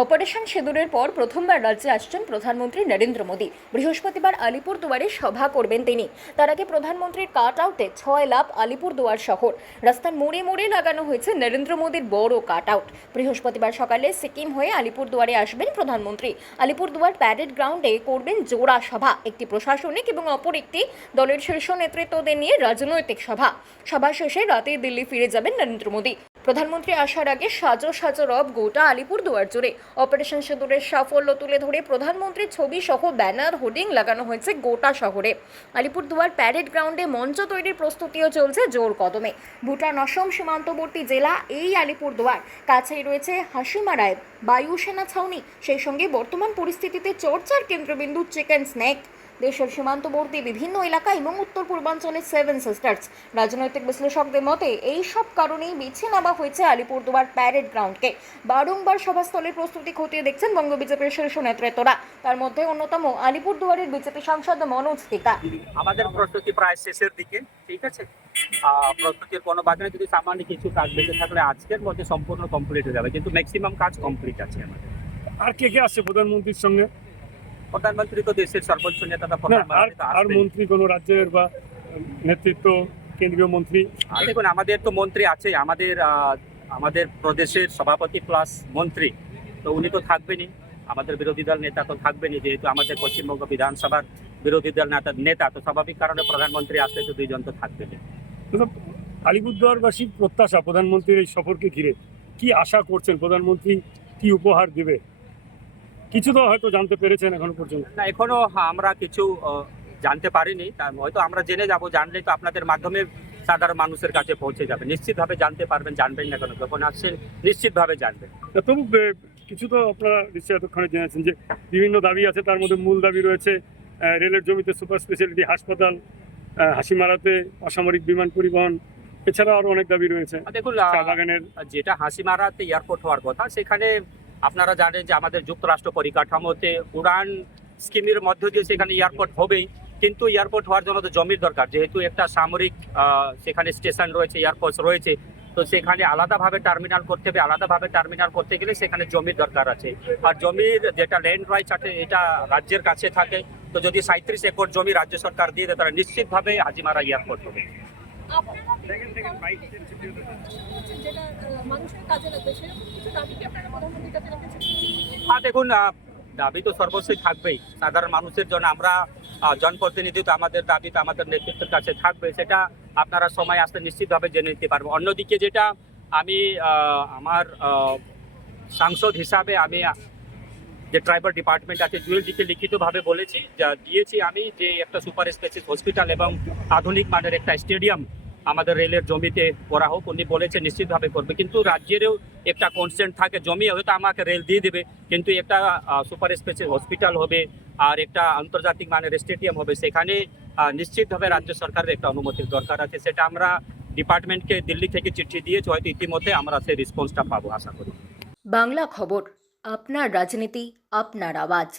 Operation সিঁদুরের পর প্রথমবার রাজ্যে আসছেন প্রধানমন্ত্রী নরেন্দ্র মোদী। বৃহস্পতিবার আলিপুর দুয়ারে সভা করবেন তিনি। তার আগে প্রধানমন্ত্রীর কাট আউটে ছয় লাভ আলিপুর দুয়ার শহর। রাস্তার মোড়ে মোড়ে লাগানো হয়েছে নরেন্দ্র মোদীর বড় কাট আউট বৃহস্পতিবার সকালে সিকিম হয়ে আলিপুর দুয়ারে আসবেন প্রধানমন্ত্রী। আলিপুর দুয়ার প্যারেড গ্রাউন্ডে করবেন জোড়া সভা। একটি প্রশাসনিক এবং অপর একটি দলের শীর্ষ নেতৃত্বদের নিয়ে রাজনৈতিক সভা। সভা শেষে রাতে দিল্লি ফিরে যাবেন নরেন্দ্র মোদী। প্রধানমন্ত্রী আসার আগে সাজো সাজো রব গোটা আলিপুর দুয়ার জুড়ে। অপারেশন সিঁদুরের সাফল্য তুলে ধরে প্রধানমন্ত্রীর ছবি সহ ব্যানার, হোর্ডিং লাগানো হয়েছে গোটা শহরে। আলিপুর দুয়ার প্যারেড গ্রাউন্ডে মঞ্চ তৈরির প্রস্তুতিও চলছে জোর কদমে। ভুটান অসম সীমান্তবর্তী জেলা এই আলিপুর দুয়ার। কাছেই রয়েছে হাসিমারায় বায়ুসেনা ছাউনি। সেই সঙ্গে বর্তমান পরিস্থিতিতে চর্চার কেন্দ্রবিন্দু চিকেন স্ন্যাক দেশের সীমান্তবর্তী বিভিন্ন এলাকা এবং উত্তর পূর্বাঞ্চলের সেভেন সিস্টার্স রাজনৈতিক বিশ্লেষকদের মতে এই সব কারণেই বেছে নেওয়া হয়েছে আলিপুরদুয়ার প্যারেড গ্রাউন্ডকে বারংবার সভাস্থলের প্রস্তুতি খতিয়ে দেখছেন বঙ্গ বিজেপির শীর্ষ নেতৃত্বরা। তার মধ্যে অন্যতম আলিপুরদুয়ারের বিজেপি সাংসদ মনোজ টিকা আমাদের প্রস্তুতি প্রায় শেষের দিকে ঠিক আছে? প্রস্তুতির কোনো বাকি যদি সামান্য কিছু কাজ বেঁচে থাকলে আজকের মধ্যে সম্পূর্ণ কমপ্লিট হয়ে যাবে কিন্তু ম্যাক্সিমাম কাজ কমপ্লিট আছে আমাদের। আর কে কে আসছে প্রধানমন্ত্রীর সঙ্গে? প্রধানমন্ত্রী তো দেশের সর্বোচ্চ নেতা আর মন্ত্রী কোনো রাজ্যের বা নেতৃত্ব কেন্দ্রীয় মন্ত্রী? আর দেখুন আমাদের তো মন্ত্রী আছে আমাদের আমাদের প্রদেশের সভাপতি প্লাস মন্ত্রী। তো উনি তো থাকবেনই। আমাদের বিরোধী দল নেতা তো থাকবেনই যেহেতু আমাদের পশ্চিমবঙ্গ বিধানসভার বিরোধী দল নেতা নেতা। তো স্বাভাবিক কারণে প্রধানমন্ত্রী আসলে তো দুইজন তো থাকবেনই। আলিপুরদুয়ারবাসীর প্রত্যাশা প্রধানমন্ত্রীর এই সফরকে ঘিরে। কি আশা করছেন? প্রধানমন্ত্রী কি উপহার দেবে? কিছু তো হয়তো জানতে পেরেছেন এখনও পর্যন্ত। না এখনও আমরা কিছু জানতে পারিনি। হয়তো আমরা জেনে যাব জানলে তো আপনাদের মাধ্যমে সাধারণ মানুষের কাছে পৌঁছে যাবে। নিশ্চিতভাবে জানতে পারবেন জানবেন না কেন যখন আসছেন নিশ্চিতভাবে জানবেন। তবু কিছু তো আপনারা নিশ্চয়ই এতক্ষণে জেনেছেন যে বিভিন্ন দাবি আছে তার মধ্যে মূল দাবি রয়েছে রেলের জমিতে সুপার স্পেশালিটি হাসপাতাল হাসিমারাতে অসামরিক বিমান পরিবহন এছাড়া আরও অনেক দাবি রয়েছে। দেখুন বাগানের যেটা হাসিমারাতে এয়ারপোর্ট হওয়ার কথা সেখানে আপনারা জানেন যে আমাদের যুক্তরাষ্ট্র পরিকাঠামোতে উড়ান স্কিমের মধ্য দিয়ে সেখানে এয়ারপোর্ট হবেই, কিন্তু এয়ারপোর্ট হওয়ার জন্য তো জমির দরকার। যেহেতু একটা সামরিক সেখানে স্টেশন রয়েছে এয়ারফোর্স রয়েছে, তো সেখানে আলাদাভাবে টার্মিনাল করতে হবে। আলাদাভাবে টার্মিনাল করতে গেলে সেখানে জমির দরকার আছে। আর জমির যেটা ল্যান্ড রাইটস আছে, এটা রাজ্যের কাছে থাকে। তো যদি সাঁত্রিশ একর জমি রাজ্য সরকার দিয়ে দেয়, তাহলে নিশ্চিতভাবে আজিমারা এয়ারপোর্ট হবে। যেটা মানুষের কাজে লাগবে সেরকম কিছু দাবি কি আপনারা প্রধানমন্ত্রীর কাছে রেখেছেন হ্যাঁ দেখুন দাবি তো সর্বস্বই থাকবেই। সাধারণ মানুষের জন্য আমরা জনপ্রতিনিধি তো আমাদের দাবি তো আমাদের নেতৃত্বের কাছে থাকবে সেটা আপনারা সময় আসতে নিশ্চিতভাবে জেনে নিতে পারবেন অন্যদিকে যেটা আমি আমার সাংসদ হিসাবে আমি যে ট্রাইবাল ডিপার্টমেন্ট আছে জুয়েলজিকে লিখিতভাবে বলেছি যা দিয়েছি আমি যে একটা সুপার স্পেশালিস্ট হসপিটাল এবং আধুনিক মানের একটা স্টেডিয়াম আমাদের রেলের জমিতে করা হোক, উনি বলেছে নিশ্চিতভাবে করবে। কিন্তু রাজ্যেরও একটা কনসেন্ট থাকে, জমি হয়তো আমাকে রেল দিয়ে দেবে, কিন্তু একটা সুপার স্পেশাল হসপিটাল হবে আর একটা আন্তর্জাতিক মানের স্টেডিয়াম হবে, সেখানে নিশ্চিতভাবে রাজ্য সরকারের একটা অনুমতির দরকার আছে। সেটা আমরা ডিপার্টমেন্টকে দিল্লি থেকে চিঠি দিয়েছি, হয়তো ইতিমধ্যে আমরা সেই রেসপন্সটা পাবো, আশা করি। বাংলা খবর, আপনার রাজনীতি, আপনার আওয়াজ।